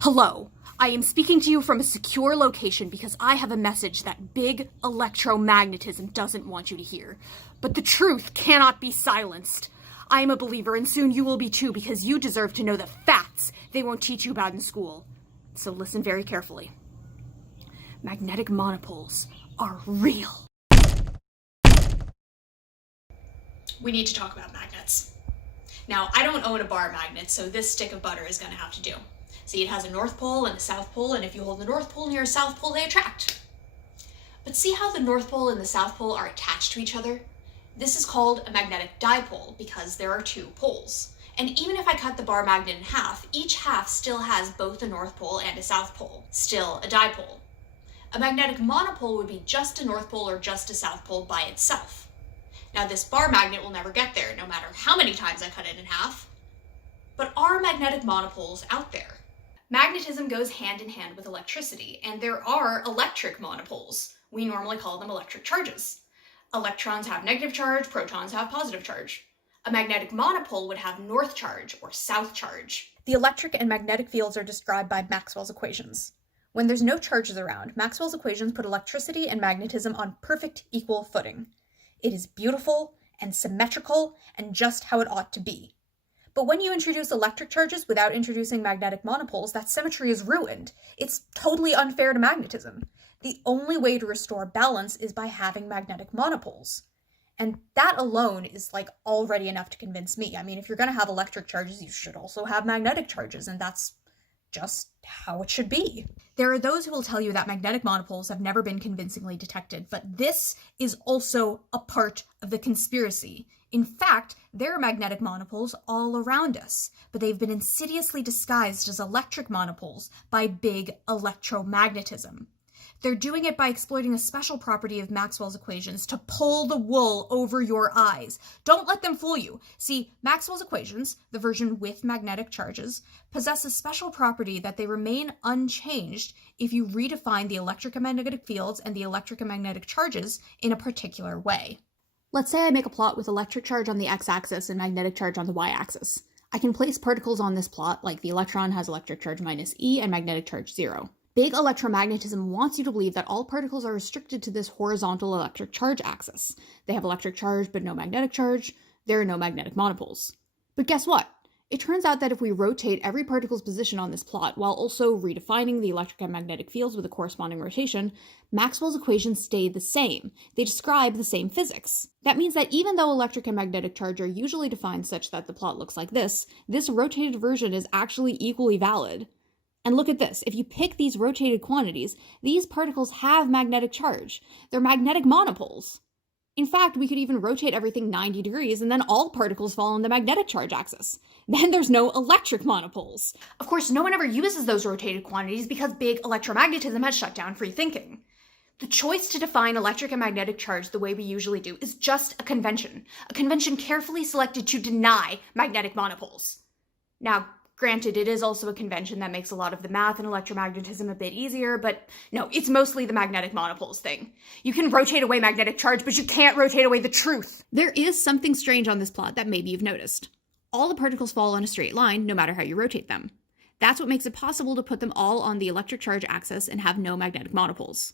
Hello, I am speaking to you from a secure location because I have a message that big electromagnetism doesn't want you to hear. But the truth cannot be silenced. I am a believer, and soon you will be too, because you deserve to know the facts they won't teach you about in school. So listen very carefully. Magnetic monopoles are real. We need to talk about magnets. Now, I don't own a bar magnet, so this stick of butter is going to have to do. See, it has a north pole and a south pole, and if you hold the north pole near a south pole, they attract. But see how the north pole and the south pole are attached to each other? This is called a magnetic dipole because there are two poles. And even if I cut the bar magnet in half, each half still has both a north pole and a south pole, still a dipole. A magnetic monopole would be just a north pole or just a south pole by itself. Now, this bar magnet will never get there, no matter how many times I cut it in half. But are magnetic monopoles out there? Magnetism goes hand in hand with electricity, and there are electric monopoles. We normally call them electric charges. Electrons have negative charge, protons have positive charge. A magnetic monopole would have north charge or south charge. The electric and magnetic fields are described by Maxwell's equations. When there's no charges around, Maxwell's equations put electricity and magnetism on perfect equal footing. It is beautiful and symmetrical and just how it ought to be. But when you introduce electric charges without introducing magnetic monopoles, that symmetry is ruined. It's totally unfair to magnetism. The only way to restore balance is by having magnetic monopoles. And that alone is already enough to convince me. I mean, if you're going to have electric charges, you should also have magnetic charges, and that's just how it should be. There are those who will tell you that magnetic monopoles have never been convincingly detected, but this is also a part of the conspiracy. In fact, there are magnetic monopoles all around us, but they've been insidiously disguised as electric monopoles by big electromagnetism. They're doing it by exploiting a special property of Maxwell's equations to pull the wool over your eyes. Don't let them fool you. See, Maxwell's equations, the version with magnetic charges, possess a special property that they remain unchanged if you redefine the electric and magnetic fields and the electric and magnetic charges in a particular way. Let's say I make a plot with electric charge on the x-axis and magnetic charge on the y-axis. I can place particles on this plot, like the electron has electric charge minus e and magnetic charge 0. Big electromagnetism wants you to believe that all particles are restricted to this horizontal electric charge axis. They have electric charge but no magnetic charge. There are no magnetic monopoles. But guess what? It turns out that if we rotate every particle's position on this plot while also redefining the electric and magnetic fields with a corresponding rotation, Maxwell's equations stay the same. They describe the same physics. That means that even though electric and magnetic charge are usually defined such that the plot looks like this rotated version is actually equally valid. And look at this. If you pick these rotated quantities, these particles have magnetic charge. They're magnetic monopoles. In fact, we could even rotate everything 90 degrees and then all particles fall on the magnetic charge axis. Then there's no electric monopoles. Of course, no one ever uses those rotated quantities because big electromagnetism has shut down free thinking. The choice to define electric and magnetic charge the way we usually do is just a convention carefully selected to deny magnetic monopoles. Now, granted, it is also a convention that makes a lot of the math and electromagnetism a bit easier, but no, it's mostly the magnetic monopoles thing. You can rotate away magnetic charge, but you can't rotate away the truth. There is something strange on this plot that maybe you've noticed. All the particles fall on a straight line, no matter how you rotate them. That's what makes it possible to put them all on the electric charge axis and have no magnetic monopoles.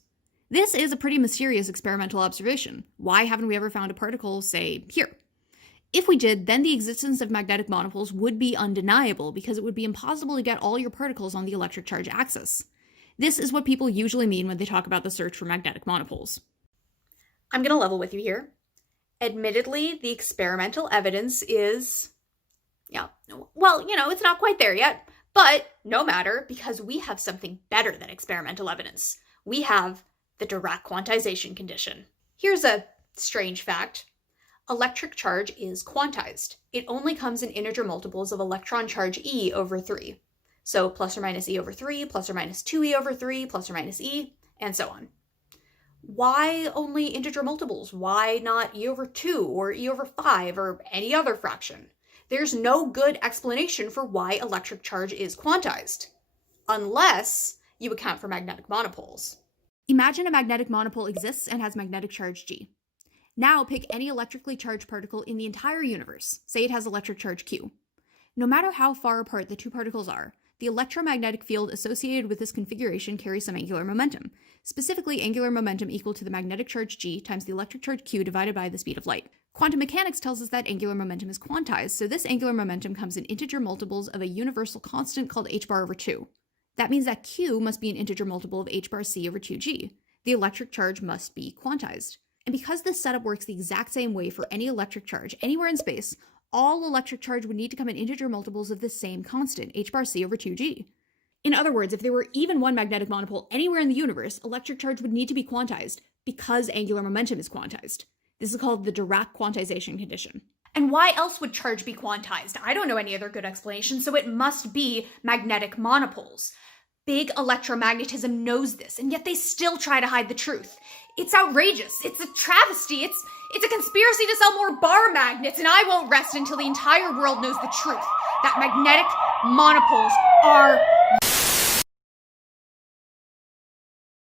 This is a pretty mysterious experimental observation. Why haven't we ever found a particle, say, here? If we did, then the existence of magnetic monopoles would be undeniable because it would be impossible to get all your particles on the electric charge axis. This is what people usually mean when they talk about the search for magnetic monopoles. I'm going to level with you here. Admittedly, the experimental evidence is, it's not quite there yet, but no matter, because we have something better than experimental evidence. We have the Dirac quantization condition. Here's a strange fact. Electric charge is quantized. It only comes in integer multiples of electron charge e over 3. So plus or minus e over 3, plus or minus 2e over 3, plus or minus e, and so on. Why only integer multiples? Why not e over 2 or e over 5 or any other fraction? There's no good explanation for why electric charge is quantized, unless you account for magnetic monopoles. Imagine a magnetic monopole exists and has magnetic charge g. Now pick any electrically charged particle in the entire universe. Say it has electric charge Q. No matter how far apart the two particles are, the electromagnetic field associated with this configuration carries some angular momentum, specifically angular momentum equal to the magnetic charge g times the electric charge q divided by the speed of light. Quantum mechanics tells us that angular momentum is quantized, so this angular momentum comes in integer multiples of a universal constant called h bar over 2. That means that q must be an integer multiple of h bar c over 2g. The electric charge must be quantized. And because this setup works the exact same way for any electric charge anywhere in space, all electric charge would need to come in integer multiples of the same constant, h bar c over 2g. In other words, if there were even one magnetic monopole anywhere in the universe, electric charge would need to be quantized because angular momentum is quantized. This is called the Dirac quantization condition. And why else would charge be quantized? I don't know any other good explanation, so it must be magnetic monopoles. Big electromagnetism knows this, and yet they still try to hide the truth. It's outrageous. It's a travesty. It's a conspiracy to sell more bar magnets, and I won't rest until the entire world knows the truth, that magnetic monopoles are